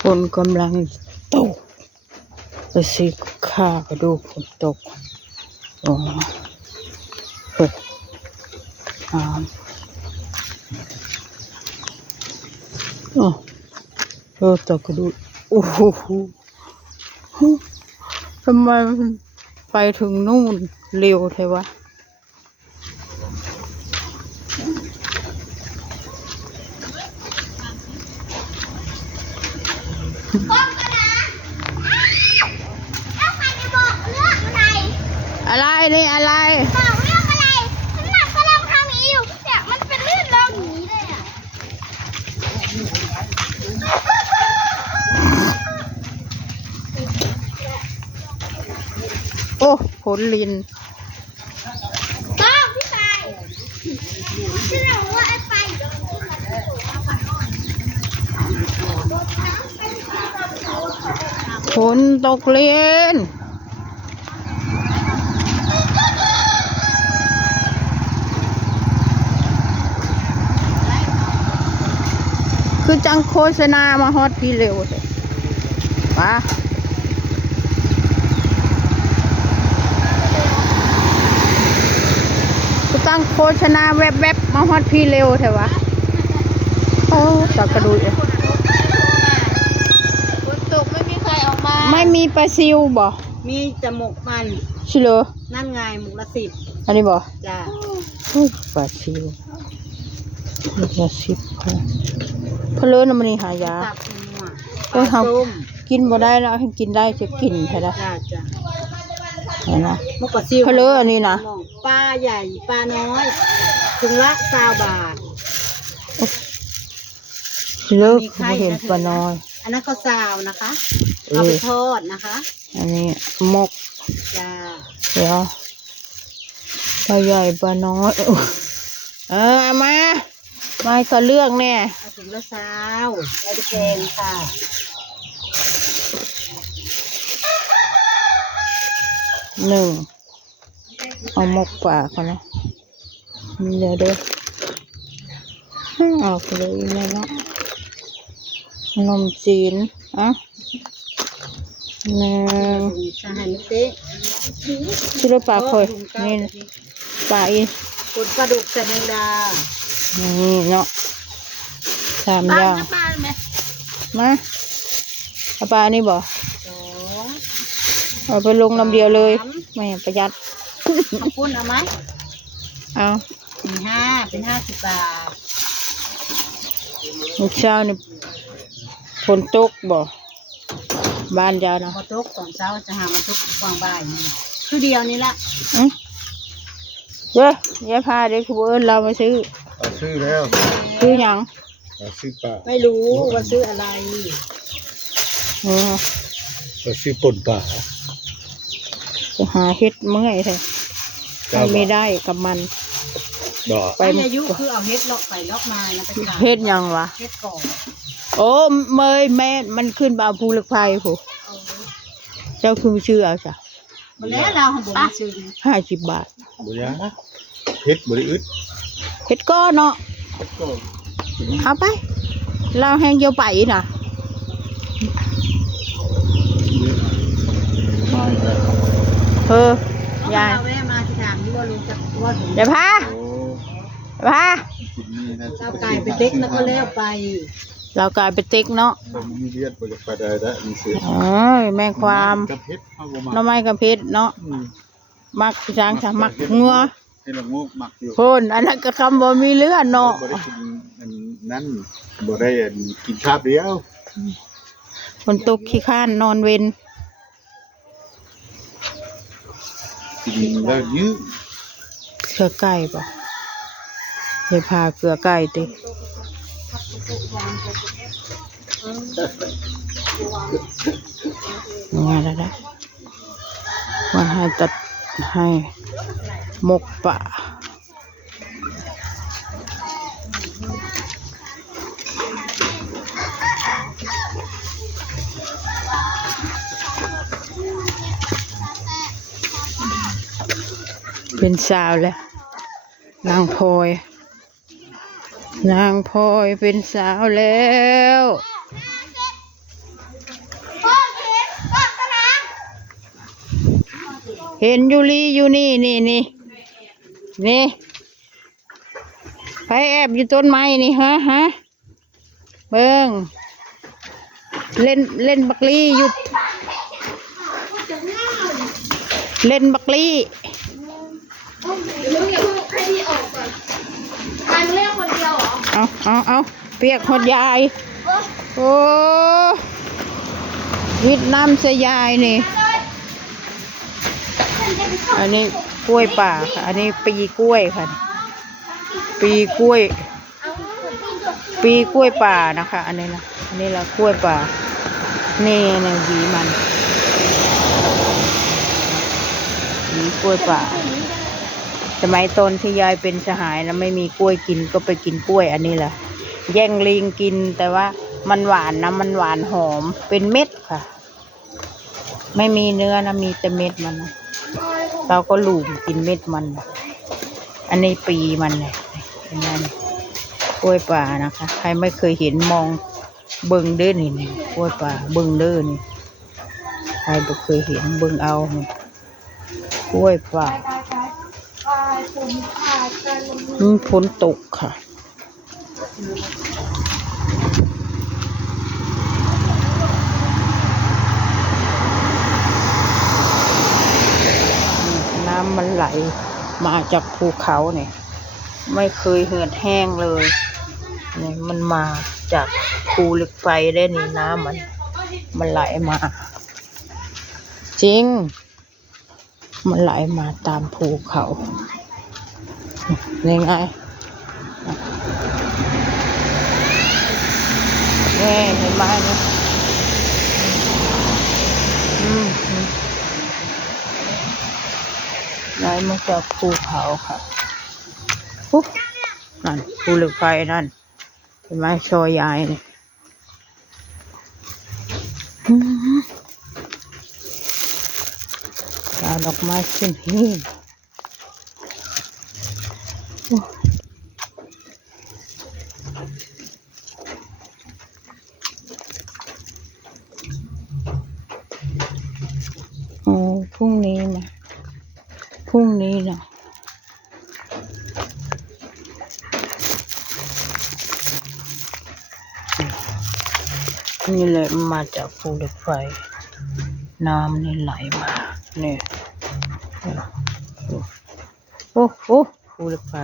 ฝนกำลังตกไปสิข้าไปดูฝนตกโอ้เฮ้ยตกกระดูโอ้โหทำไมมันไปถึงนู่นเร็วเทวะอะไรนี่อะไรบอกเรื่องอะไรฉันหนักกำลังทำอยู่เนี่ยมันเป็นเรื่องราวอย่างนี้เลยอ่ะโอ้ผลลินต้องพี่ชายฉันรู้ว่าไอ้ไปฝนตกลินคือจังโฆษณามาฮอตพี่เร็วเลยว้าคือจังโฆษณาแวบๆมาฮอตพี่เร็วเถอะวะโอ้ตากระดูเลยฝนตกไม่มีใครออกมาไม่มีปลาซิวบ่มีแต่หมกมันชิโลนั่นไงหมกละ10อันนี้บ่จ้าปลาซิวหมกละ10เพลินมันนี่หายาตับหัวป โอ้ย ลาส้ม กินบ่ได้แล้วให้กินได้จะกินใช่ไหม จ้าจ้า เห็นไหม หมกปลาซิว เพลินอันนี้นะ ปลาใหญ่ปลาน้อยถุงละ20 บาท เลิก มีไข่ เห็นปลาน้อย อันนั้นก็ซาวนะคะเอาไปทอดนะคะ อันนี้หมก จ้า เดี๋ยวปลาใหญ่ปลาน้อยเอามาก็เลือกแน่ เอาถุงละ20แล้วจะแกงค่ะ1เอาหมกปลาก่อนนะมีเดี๋ยวเด้อเอาไปเลยนี่เนาะขนมจีนจะหั่นเต๊ะ ชื่อปลาคอยนี่ปลาอีกุดปลาดุกใส่แมงดานี่เนาะ3 อย่าง ปลาไหม มาเอาปลานี่บ่ 2 เอาไปลงลำเดียวเลยไม่ประหยัด ขอบคุณเอาไหม เอา มี5เป็น50 บาท เช้านี่ฝนตกบ่บ้านยาวเนาะ พอตกตอนเช้าจะหามันตกกลางบ่ายนี่คือเดียวนี่ละ เด้อยายพาเด็กผู้เอิญเรามาซื้อ ซื้อแล้ว ซื้อหยัง ซื้อปลา ไม่รู้ว่าซื้ออะไร ซื้อป่นปลา จะหาเฮ็ดเมื่อยแท้ไม่ได้กับมัน ดอก ไป อายุคือเอาเฮ็ดเลาะไปเลาะมานะไปขาย เฮ็ดหยังวะ เฮ็ดก่อน โอ้เมยแม่มันขึ้นบาภูเหล็กไฟผู้เจ้าคือชื่อเอาจ้ะ มาแล้วเราของผมซื้อ 50 บาท บุญยาเฮ็ดบริอึด เฮ็ดก้อนเนาะเอาไปเราแห้งเยอะไปน่ะยาย เอาแวะมาที่ถามที่ว่าลุงจะว่าถึง เดี๋ยวพา กินนี่นะ เราไก่ไปเด็กแล้วก็แล้วไป เรากลายเป็นติ๊กเนาะ มีเลียดบริไปได้ได้มีเสีย แม่ความ กับเฮ็ดเข้าบ่มา น้ำไม้กับเพชรเนาะมักจางจะมักงัว ให้ละงูหมักอยู่ โคนอันนั้นก็คำบ่มีเลือดเนาะ บ่ได้กินนั่นบ่ได้กินคาบเดียว คนตกขี้ข้านนอนเวน กินแล้วยื้อ เกลือไก่ป่ะเดี๋ยวพาเกลือไก่ติงานแล้วนะวันให้ตัดให้หมกป่าเป็นสาวแล้วนางพลอยเป็นสาวแล้ว เห็นยูรีอยู่นี่นี่ไปแอบอยู่ต้นไม้นี่ฮะเบิ้งเล่นบักลี่หยุดเล่นบักลี่ เดี๋ยวมึงอย่าเพิ่งให้พี่ออกก่อนนายมึงเล่นคนเดียวเหรอ เอาเปียกหดยายโอ้วิดน้ำเสียยายนี่อันนี้กล้วยป่าค่ะอันนี้ปีกล้วยค่ะปีกล้วยป่านะคะอันนี้นะอันนี้ละกล้วยป่านี่นะหวีมันหวีกล้วยป่าสมัยตอนที่ยายเป็นสหายแล้วไม่มีกล้วยกินก็ไปกินกล้วยอันนี้แหละแย่งลิงกินแต่ว่ามันหวานนะมันหวานหอมเป็นเม็ดค่ะไม่มีเนื้อนะมีแต่เม็ดมันนะเราก็หลูมกินเม็ดมันอันนี้ปีมันเลยเห็นไหมกล้วยป่านะคะใครไม่เคยเห็นมองเบิ่งเด้อนี่กล้วยป่าเบิ่งเด้อนี่ใครไม่เคยเห็นเบิ่งเอานี่กล้วยป่าฝนตกค่ะน้ำมันไหลมาจากภูเขาเนี่ยไม่เคยเหือดแห้งเลยเนี่ยมันมาจากภูเหล็กไฟได้นี่น้ำมันไหลมาจริงมันไหลมาตามภูเขานี่ไงนี่เห็นไหมนี่ไหลมาจากภูเขาค่ะปุ๊บนั่นภูเหล็กไฟนั่นเห็นไหมซอยยายนี่ดอกไม้ขึ้นหิ้งพรุ่งนี้นะนี่แหละมาจากภูเหล็กไฟน้ำนี่ไหลมาเนี่ยโอ้ภูเหล็กไฟ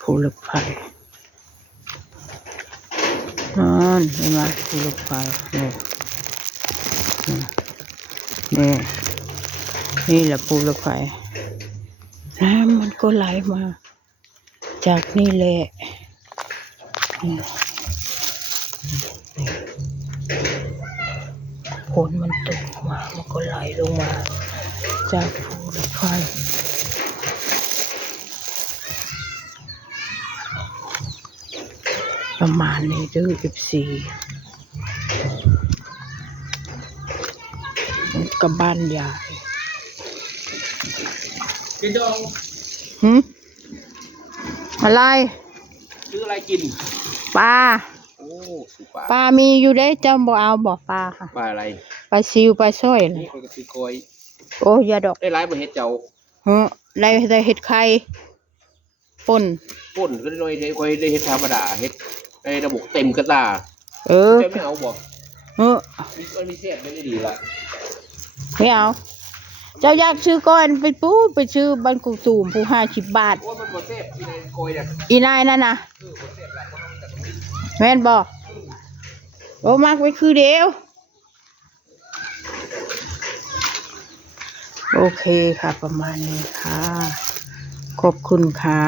ภูเหล็กไฟนั่นเห็นไหมภูเหล็กไฟนี่แหละภูเหล็กไฟน้ำมันก็ไหลมาจากนี่แหละฝนมันตกมามันก็ไหลลงมาจากภูเหล็กไฟประมาณนี้เด้อ14กับบ้านยายกินดอง อะไร ซื้ออะไรกิน ปลา โอ้สุป ปลามีอยู่ได้เจ้าบ่เอาบ่ปลาค่ะ ปลาอะไร ปลาซิวปลาสร้อย นี่คนก็ซื้อกอย โอ้ยาดอก ได้ร้ายบ่เฮ็ดเจ้า ได้เห็ดไข่ป่น ป่นก็ได้น้อยได้กอยได้เฮ็ดธรรมดาเฮ็ดได้ระบบเต็มกระตาแต่ไม่เอาบ่มันมีเศษไม่ได้ดีละ ไม่เอาเจ้าอยากซื้อก้อนไปซื้อบ้านกุกตูมผู้50 บาท โอ้มันบ่เศษที่ในกอยเนี่ย อีนายนั่นนะ บ่เศษหลักมันต้องจากตรงนี้ แม่นบอกโอ้มากไว้คือเดียวโอเคค่ะประมาณนี้ค่ะขอบคุณค่ะ